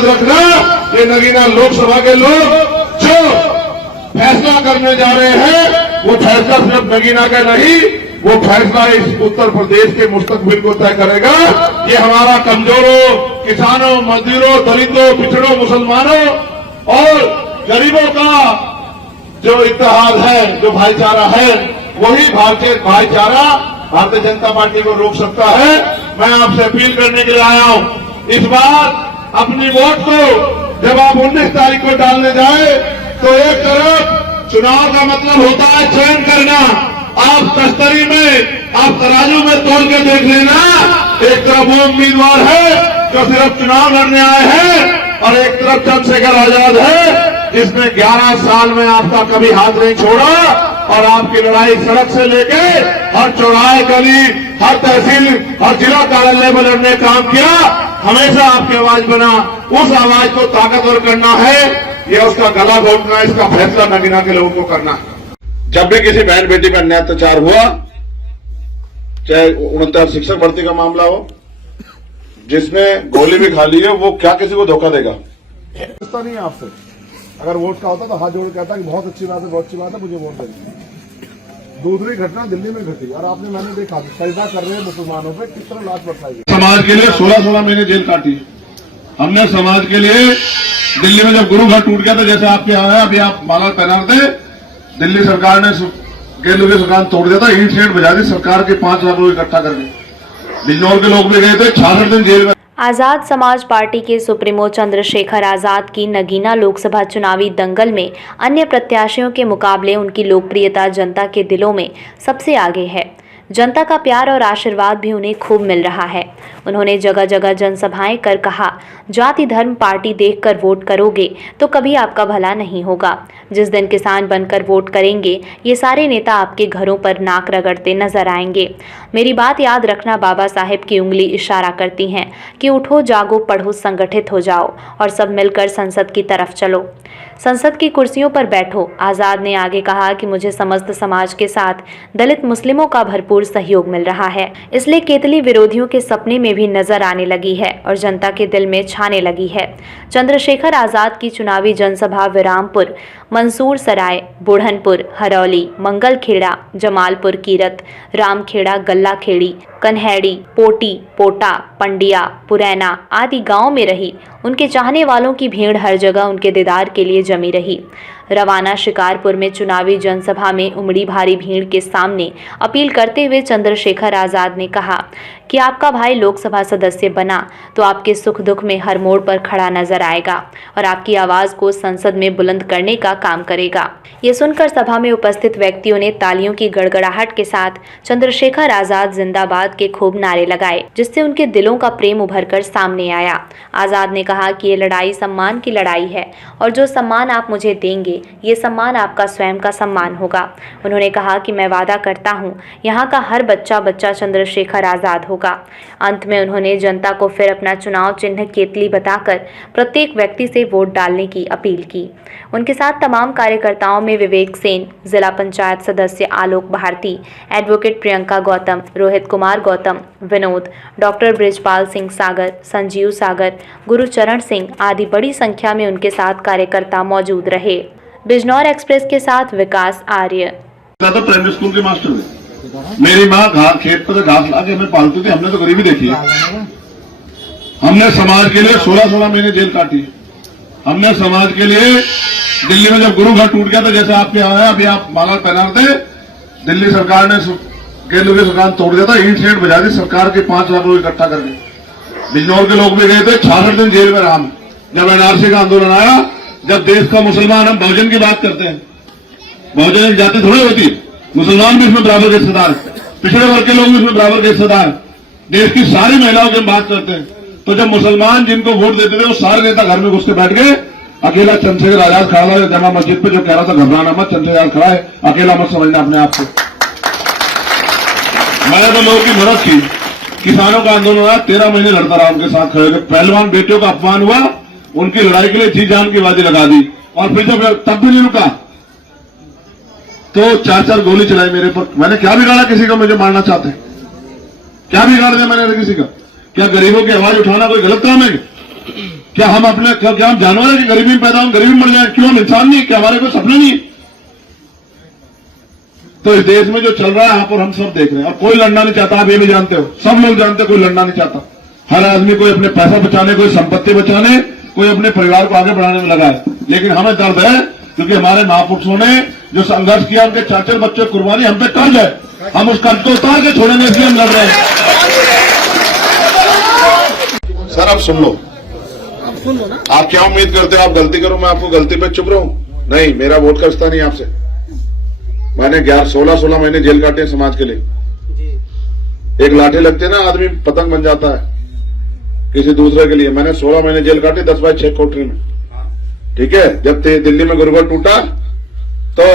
याद रखना, ये नगीना लोकसभा के लोग जो फैसला करने जा रहे हैं वो फैसला सिर्फ नगीना का नहीं, वो फैसला इस उत्तर प्रदेश के मुस्तकबिल को तय करेगा। ये हमारा कमजोरों, किसानों, मजदूरों, दलितों, पिछड़ों, मुसलमानों और गरीबों का जो इत्तेहाद है, जो भाईचारा है, वही भारतीय भाईचारा भारतीय जनता पार्टी को रोक सकता है। मैं आपसे अपील करने के लिए आया हूं, इस बार अपनी वोट को जब आप 19 तारीख को डालने जाए तो एक तरफ चुनाव का मतलब होता है चयन करना। आप तस्तरी में, आप तराजू में तोल के देख लेना, एक तरफ वो उम्मीदवार है जो सिर्फ चुनाव लड़ने आए हैं और एक तरफ चंद्रशेखर आजाद है जिसने 11 साल में आपका कभी हाथ नहीं छोड़ा और आपकी लड़ाई सड़क से लेके हर चौराहे, गली, हर तहसील, हर जिला कार्यालय में लड़ने काम किया। हमेशा आपकी आवाज बना, उस आवाज को ताकतवर करना है, यह उसका गला घोटना है, इसका फैसला नगीना के लोगों को करना है। जब भी किसी बहन बेटी पर अन्याय अत्याचार हुआ, चाहे 69 शिक्षक भर्ती का मामला हो, जिसने गोली भी खा ली है, वो क्या किसी को धोखा देगा? ऐसा नहीं है आपसे। अगर वोट का होता तो हाथ जोड़ के कहता कि बहुत अच्छी बात है, बहुत अच्छी बात है, मुझे वोट देंगे। दूसरी घटना दिल्ली में घटी और आपने, मैंने देखा सजदा कर रहे हैं मुसलमानों पे, किस तरह लाश बरसाई गई। समाज के लिए 16-16 महीने जेल काटी हमने। समाज के लिए दिल्ली में जब गुरु घर टूट गया था, जैसे आपके यहाँ है, अभी आप माला पहना दे, दिल्ली सरकार ने गेंदों की दुकान तोड़ दिया था, ईंट शेड बजा दी सरकार के 5 लाख रुपए इकट्ठा करके। बिजनौर के लोग भी गए थे, 66 दिन जेल में। आज़ाद समाज पार्टी के सुप्रीमो चंद्रशेखर आज़ाद की नगीना लोकसभा चुनावी दंगल में अन्य प्रत्याशियों के मुकाबले उनकी लोकप्रियता जनता के दिलों में सबसे आगे है। जनता का प्यार और आशीर्वाद भी उन्हें खूब मिल रहा है। उन्होंने जगह जगह जनसभाएं कर कहा, जाति धर्म पार्टी देखकर वोट करोगे तो कभी आपका भला नहीं होगा। जिस दिन किसान बनकर वोट करेंगे, ये सारे नेता आपके घरों पर नाक रगड़ते नजर आएंगे। मेरी बात याद रखना, बाबा साहेब की उंगली इशारा करती हैं कि उठो, जागो, पढ़ो, संगठित हो जाओ और सब मिलकर संसद की तरफ चलो, संसद की कुर्सियों पर बैठो। आज़ाद ने आगे कहा कि मुझे समस्त समाज के साथ दलित मुस्लिमों का भरपूर सहयोग मिल रहा है, इसलिए केतली विरोधियों के सपने में भी नजर आने लगी है और जनता के दिल में छाने लगी है। चंद्रशेखर आज़ाद की चुनावी जनसभा विरामपुर, मंसूर सराय, बुढ़नपुर, हरौली, मंगलखेड़ा, जमालपुर कीरत, रामखेड़ा, गल्लाखेड़ी, कन्हैड़ी, पोटी, पोटा, पंडिया, पुरैना आदि गांव में रही। उनके चाहने वालों की भीड़ हर जगह उनके दीदार के लिए जमी रही। रवाना शिकारपुर में चुनावी जनसभा में उमड़ी भारी भीड़ के सामने अपील करते हुए चंद्रशेखर आज़ाद ने कहा कि आपका भाई लोकसभा सदस्य बना तो आपके सुख दुख में हर मोड़ पर खड़ा नजर आएगा और आपकी आवाज़ को संसद में बुलंद करने का काम करेगा। ये सुनकर सभा में उपस्थित व्यक्तियों ने तालियों की गड़गड़ाहट के साथ चंद्रशेखर आज़ाद जिंदाबाद के खूब नारे लगाए, जिससे उनके दिलों का प्रेम उभर कर सामने आया। आज़ाद ने कहा कि ये लड़ाई सम्मान की लड़ाई है और जो सम्मान आप मुझे देंगे, ये सम्मान आपका स्वयं का सम्मान होगा। उन्होंने कहा कि मैं वादा करता हूँ, यहाँ का हर बच्चा चंद्रशेखर आज़ाद होगा। अंत में उन्होंने जनता को फिर अपना चुनाव चिन्ह केतली बताकर प्रत्येक व्यक्ति से वोट डालने की अपील की। उनके साथ तमाम कार्यकर्ताओं में विवेक सेन, जिला पंचायत सदस्य आलोक भारती, एडवोकेट प्रियंका गौतम, रोहित कुमार गौतम, विनोद, डॉक्टर ब्रिजपाल सिंह सागर, संजीव सागर, गुरुचरण सिंह आदि बड़ी संख्या में उनके साथ कार्यकर्ता मौजूद रहे। बिजनौर एक्सप्रेस के साथ विकास आर्य। प्राइमरी स्कूल के मास्टर थे। मेरी माँ खेत पर घास लाके हमें पालती थी। हमने तो गरीबी देखी है। हमने समाज के लिए 16-16 महीने जेल काटी। हमने समाज के लिए दिल्ली में जब गुरु घर टूट गया था, जैसे आपके यहाँ है, अभी आप माला पहना दे, दिल्ली सरकार ने गेंदों की दुकान तोड़ दिया था, ईंट शेड बजा दी सरकार के 5 लाख रुपए इकट्ठा करके। बिजनौर के लोग भी गए थे, 66 दिन जेल में रहा। जब एनआरसी का आंदोलन आया, जब देश का मुसलमान, हम बहुजन की बात करते हैं, बहुजन जाति थोड़ी होती, मुसलमान भी इसमें बराबर के हिस्सेदार, पिछड़े वर्ग के लोग भी इसमें बराबर के हिस्सेदार, देश की सारी महिलाओं की हम बात करते हैं। तो जब मुसलमान जिनको वोट देते थे, वो सारे नेता घर में घुस के बैठ गए। अकेला चंद्रशेखर आजाद खड़ा है जमा मस्जिद पे, जो कह रहा था घबराना मत, चंद्रशेखर आजाद खड़ा है, अकेला मत समझना अपने आप को। मैंने तो लोगों की मदद की। किसानों का आंदोलन हुआ, 13 महीने लड़ता रहा उनके साथ खड़े होकर। पहलवान बेटियों का अपमान हुआ, उनकी लड़ाई के लिए जी जान की बाजी लगा दी, और फिर जब तब भी नहीं रुका तो 4-4 गोली चलाई मेरे पर। मैंने क्या बिगाड़ा किसी को मुझे मारना चाहते? क्या बिगाड़ दिया मैंने किसी का? क्या गरीबों की आवाज उठाना कोई गलत काम है? क्या हम जानवर है कि गरीबी में पैदा हो गरीबी में मर जाए? क्यों हम इंसान नहीं? क्या हमारे कोई सपने नहीं है? तो इस देश में जो चल रहा है यहाँ पर हम सब देख रहे हैं, और कोई लड़ना नहीं चाहता। आप ये भी जानते हो, सब लोग जानते हैं, कोई लड़ना नहीं चाहता। हर आदमी कोई अपने पैसा बचाने, कोई संपत्ति बचाने, कोई अपने परिवार को आगे बढ़ाने में लगा है। लेकिन हमें दर्द है क्योंकि हमारे महापुरुषों ने जो संघर्ष किया, उनके चाचर बच्चों की कुर्बानी हम पे कर्ज है। हम उस कर्ज को उतार के छोड़ेंगे, इसलिए हम लड़ रहे हैं। सर आप सुन लो, आप क्या उम्मीद करते हो? आप गलती करो, मैं आपको गलती पे चुप रहूं? नहीं, मेरा वोट का रिश्ता नहीं आपसे। मैंने 16 महीने जेल काटे समाज के लिए। एक लाठी लगती है ना, आदमी पतंग बन जाता है किसी दूसरे के लिए। मैंने 16 महीने जेल काटे 10/6 कोठरी में, ठीक है। जब दिल्ली में गुरुद्वारा टूटा तो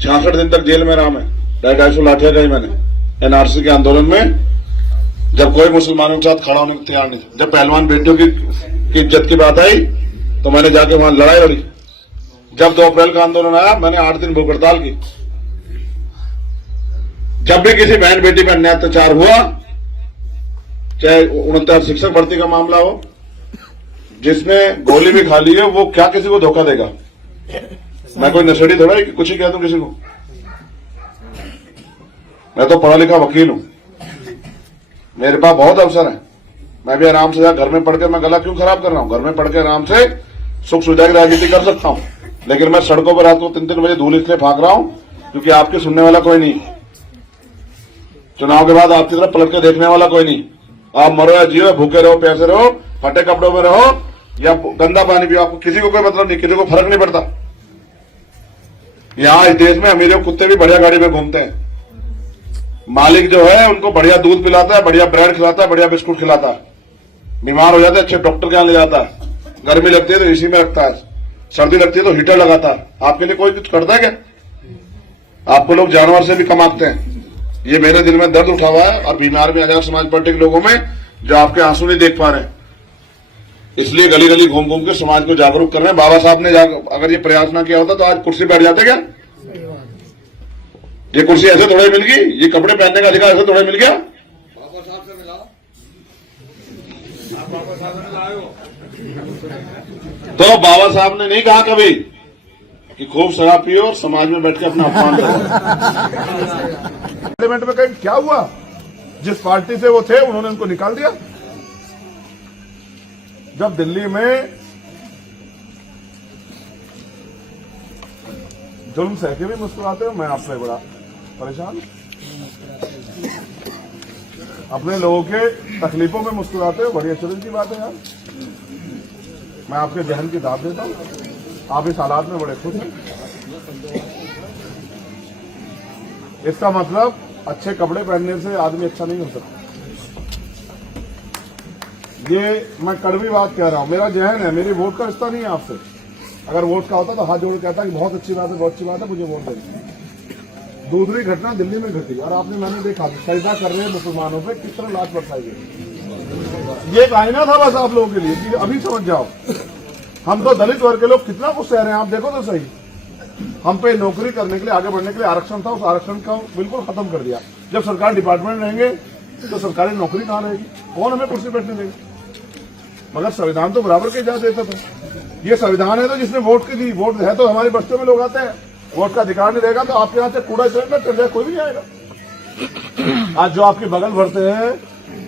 66 दिन तक जेल में रहा मैं। 250 लाठियां गई मैंने एनआरसी के आंदोलन में, जब कोई मुसलमानों के साथ खड़ा होने को तैयार नहीं था। जब पहलवान बेटियों की इज्जत की बात आई तो मैंने जाके वहां लड़ाई लड़ी। जब 2 अप्रैल का आंदोलन आया, मैंने 8 दिन भूख हड़ताल की। जब भी किसी बहन बेटी पर अन्याय अत्याचार हुआ, चाहे 69 शिक्षक भर्ती का मामला हो, जिसने गोली भी खा ली है, वो क्या किसी को धोखा देगा? मैं कोई नशेड़ी थोड़ा कि कुछ ही कह दूं किसी को। मैं तो पढ़ा लिखा वकील हूं, मेरे पास बहुत अवसर है। मैं भी आराम से घर में पढ़ के मैं गला क्यों खराब कर रहा हूं? घर में पढ़ के आराम से सुख सुविधा की राजनीति कर सकता हूं। लेकिन मैं सड़कों पर रात को 3-3 बजे धूल इसलिए भाग रहा हूं क्योंकि आपके सुनने वाला कोई नहीं। चुनाव के बाद आपकी तरफ पलट के देखने वाला कोई नहीं। आप मरो या जियो, भूखे रहो, प्यासे रहो, फटे कपड़ों में रहो या गंदा पानी पियो, आपको किसी को कोई मतलब नहीं, किसी को फर्क नहीं पड़ता। यहां इस देश में अमीरों कुत्ते भी बढ़िया गाड़ी में घूमते हैं। मालिक जो है उनको बढ़िया दूध पिलाता है, बढ़िया ब्रेड खिलाता है, बढ़िया बिस्कुट खिलाता है। बीमार हो जाते हैं, अच्छे डॉक्टर के यहाँ ले जाता है। गर्मी लगती है तो एसी में रखता है, सर्दी लगती है तो हीटर लगाता है। आपके लिए कोई कुछ करता है क्या? आपको लोग जानवर से भी कम आंकते हैं। ये मेरे दिल में दर्द उठा हुआ है, और बीमार भी आजाद समाज पार्टी के लोगों में जो आपके आंसू नहीं देख पा रहे हैं, इसलिए गली गली घूम घूम के समाज को जागरूक कर रहे हैं। बाबा साहब ने अगर ये प्रयास ना किया होता तो आज कुर्सी बैठ जाते क्या? ये कुर्सी ऐसे थोड़े मिल गई, ये कपड़े पहनने का अधिकार ऐसे थोड़े मिल गया? तो बाबा साहब ने नहीं कहा कभी कि खूब शराब पियो और समाज में बैठ के अपना अपमान करो। पार्लियामेंट में कहीं क्या हुआ? जिस पार्टी से वो थे उन्होंने उनको निकाल दिया। जब दिल्ली में जुल्म सह के भी मुस्कुराते हो, मैं आपसे बड़ा परेशान। अपने लोगों के तकलीफों में मुस्कुराते हो, बड़ी आश्चर्य की बात है यार। मैं आपके जहन की दाद देता हूं, आप इस हालात में बड़े खुश हैं। इसका मतलब अच्छे कपड़े पहनने से आदमी अच्छा नहीं हो सकता। ये मैं कड़वी बात कह रहा हूं, मेरा जहन है, मेरी वोट का रिश्ता नहीं है आपसे। अगर वोट का होता तो हाथ जोड़ के कहता कि बहुत अच्छी बात है, बहुत अच्छी बात है, मुझे वोट देना। दूसरी घटना दिल्ली में घटी, और आपने मैंने देखा सजदा कर रहे हैं मुसलमानों पे, किस तरह लाश बरसाई गई। ये एक आईना था बस आप लोगों के लिए कि अभी समझ जाओ। हम तो दलित वर्ग के लोग कितना कुछ सह रहे हैं, आप देखो तो सही। हम पे नौकरी करने के लिए, आगे बढ़ने के लिए आरक्षण था, उस आरक्षण को बिल्कुल खत्म कर दिया। जब सरकार डिपार्टमेंट रहेंगे तो सरकारी नौकरी कहां रहेगी? कौन हमें कुर्सी बैठने देगा? मगर संविधान तो बराबर के इजाजत देता था। ये संविधान है तो जिसने वोट की दी, वोट है तो हमारी बस्तियों में लोग आते हैं। वोट का अधिकार नहीं रहेगा तो आपके यहाँ से कूड़ा चल जाए, कोई भी नहीं आएगा। आज जो आपकी बगल भरते हैं,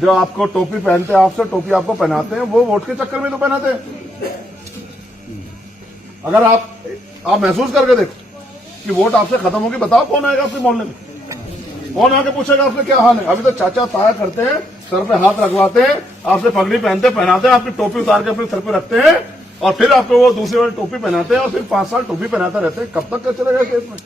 जो आपको टोपी पहनते हैं, आपसे टोपी आपको पहनाते हैं, वो वोट के चक्कर में तो पहनाते हैं। अगर आप महसूस करके देखो कि वोट आपसे खत्म होगी, बताओ कौन आएगा आपके मोहल्ले में? कौन आके पूछेगा आपने क्या हाल है? अभी तो चाचा ताया करते हैं, सर पे हाथ रखवाते हैं, आपसे पगड़ी पहनाते हैं, आपकी टोपी उतार के अपने सर पे रखते हैं, और फिर आपको वो दूसरी वाली टोपी पहनाते हैं, और फिर 5 साल टोपी पहनाते रहते हैं। कब तक का चलेगा केस में?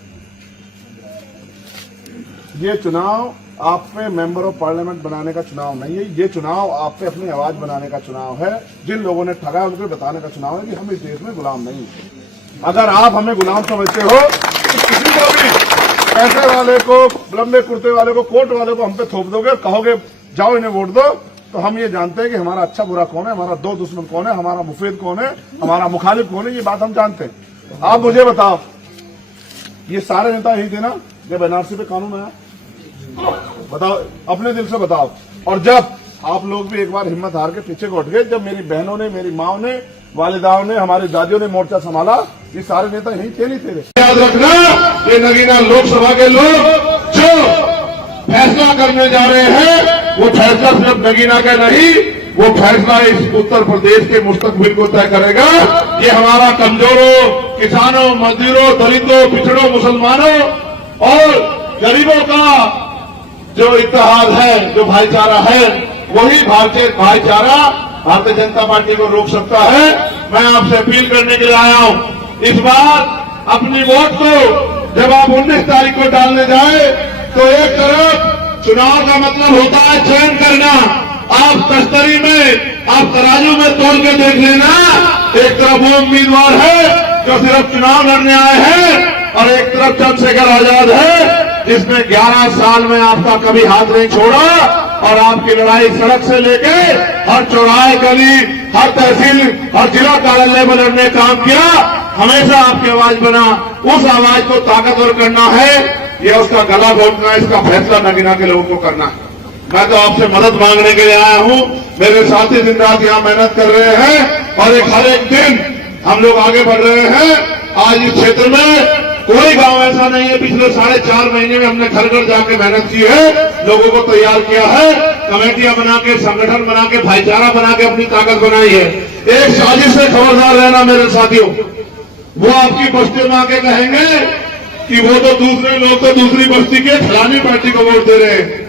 ये चुनाव आप पे मेंबर ऑफ पार्लियामेंट बनाने का चुनाव नहीं है। ये चुनाव आप पे अपनी आवाज बनाने का चुनाव है। जिन लोगों ने ठगा उनको बताने का चुनाव है कि हम इस देश में गुलाम नहीं। अगर आप हमें गुलाम समझते हो तो किसी को भी, पैसे वाले को, लंबे कुर्ते वाले को, कोट वाले को हम पे थोप दोगे और कहोगे जाओ इन्हें वोट दो, तो हम ये जानते हैं कि हमारा अच्छा बुरा कौन है, हमारा दो दुश्मन कौन है, हमारा मुफीद कौन है, हमारा मुखालिफ कौन है, ये बात हम जानते हैं। आप मुझे बताओ, ये सारे नेता यही थे ना जब एनआरसी पे कानून आया? बताओ, अपने दिल से बताओ। और जब आप लोग भी एक बार हिम्मत हार के पीछे को उठ गए। जब मेरी बहनों ने, मेरी माओ ने, वालिदाओं ने, हमारी दादियों ने मोर्चा संभाला, ये सारे नेता यही थे नहीं थे। याद रखना, ये नगीना लोकसभा के लोग जो फैसला करने जा रहे हैं, वो फैसला सिर्फ नगीना का नहीं, वो फैसला इस उत्तर प्रदेश के मुस्तकबिल को तय करेगा। ये हमारा कमजोरों, किसानों, मजदूरों, दलितों, पिछड़ों, मुसलमानों और गरीबों का जो इत्तेहाद है, जो भाईचारा है, वही भारतीय भाईचारा भारतीय जनता पार्टी को रोक सकता है। मैं आपसे अपील करने के लिए आया हूं, इस बार अपनी वोट को जब आप 19 तारीख को डालने जाए तो एक तरफ चुनाव का मतलब होता है चयन करना। आप तस्तरी में, आप तराजू में तोल के देख लेना, एक तरफ वो उम्मीदवार है जो सिर्फ चुनाव लड़ने आए हैं और एक तरफ चंद्रशेखर आजाद है जिसने 11 साल में आपका कभी हाथ नहीं छोड़ा और आपकी लड़ाई सड़क से लेके हर चौराहे, गली, हर तहसील, हर जिला कार्यालय में लड़ने काम किया। हमेशा आपकी आवाज बना, उस आवाज को ताकतवर करना है, यह उसका गला घोटना है, इसका फैसला नगीना के लोगों को करना है। मैं तो आपसे मदद मांगने के लिए आया हूं। मेरे साथी दिन रात यहां मेहनत कर रहे हैं और हर एक दिन हम लोग आगे बढ़ रहे हैं। आज इस क्षेत्र में कोई गांव ऐसा नहीं है, पिछले 4.5 महीने में हमने घर घर जाके मेहनत की है, लोगों को तैयार किया है, कमेटियां बना के, संगठन बना के, भाईचारा बना के अपनी ताकत बनाई है। एक साजिश से खबरदार रहना मेरे साथियों, वो आपकी बस्ती में आके कहेंगे कि वो तो दूसरे लोग तो दूसरी बस्ती के फलानी पार्टी को वोट दे रहे हैं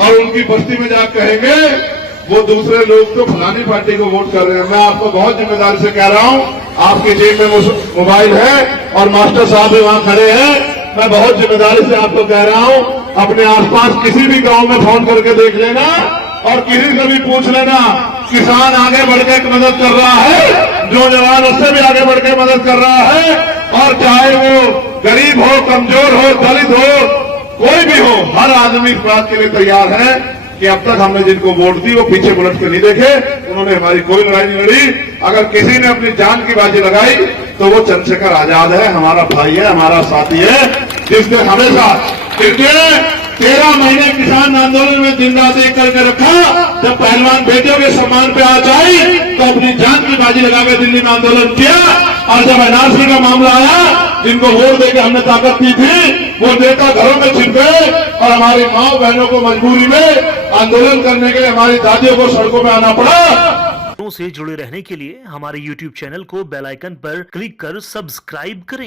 और उनकी बस्ती में जाकर कहेंगे वो दूसरे लोग तो फलानी पार्टी को वोट कर रहे हैं। मैं आपको बहुत जिम्मेदारी से कह रहा हूं, आपकी जेब में मोबाइल है और मास्टर साहब भी वहां खड़े हैं। मैं बहुत जिम्मेदारी से आपको कह रहा हूं, अपने आसपास किसी भी गांव में फोन करके देख लेना और किसी से भी पूछ लेना, किसान आगे बढ़ के मदद कर रहा है, नौजवान उससे भी आगे बढ़ के मदद कर रहा है, और चाहे वो गरीब हो, कमजोर हो, दलित हो, कोई भी हो, हर आदमी इस बात के लिए तैयार है कि अब तक हमने जिनको वोट दी वो पीछे मुलट के नहीं देखे, उन्होंने हमारी कोई लड़ाई नहीं लड़ी। अगर किसी ने अपनी जान की बाजी लगाई तो वो चंद्रशेखर आजाद है, हमारा भाई है, हमारा साथी है, जिसने हमेशा 13 महीने किसान आंदोलन में दिन रात एक करके रखा। जब पहलवान बेटियों के सम्मान पे आ जाए तो अपनी जान की बाजी लगा के दिल्ली में आंदोलन किया, और जब एनआरसी का मामला आया, जिनको वोट देकर हमने ताकत दी थी, वो नेता घरों में छिप गए और हमारी माओ बहनों को मजबूरी में आंदोलन करने के लिए हमारी दादियों को सड़कों में आना पड़ा। से जुड़े रहने के लिए हमारे YouTube चैनल को बेल आइकन पर क्लिक कर सब्सक्राइब करें।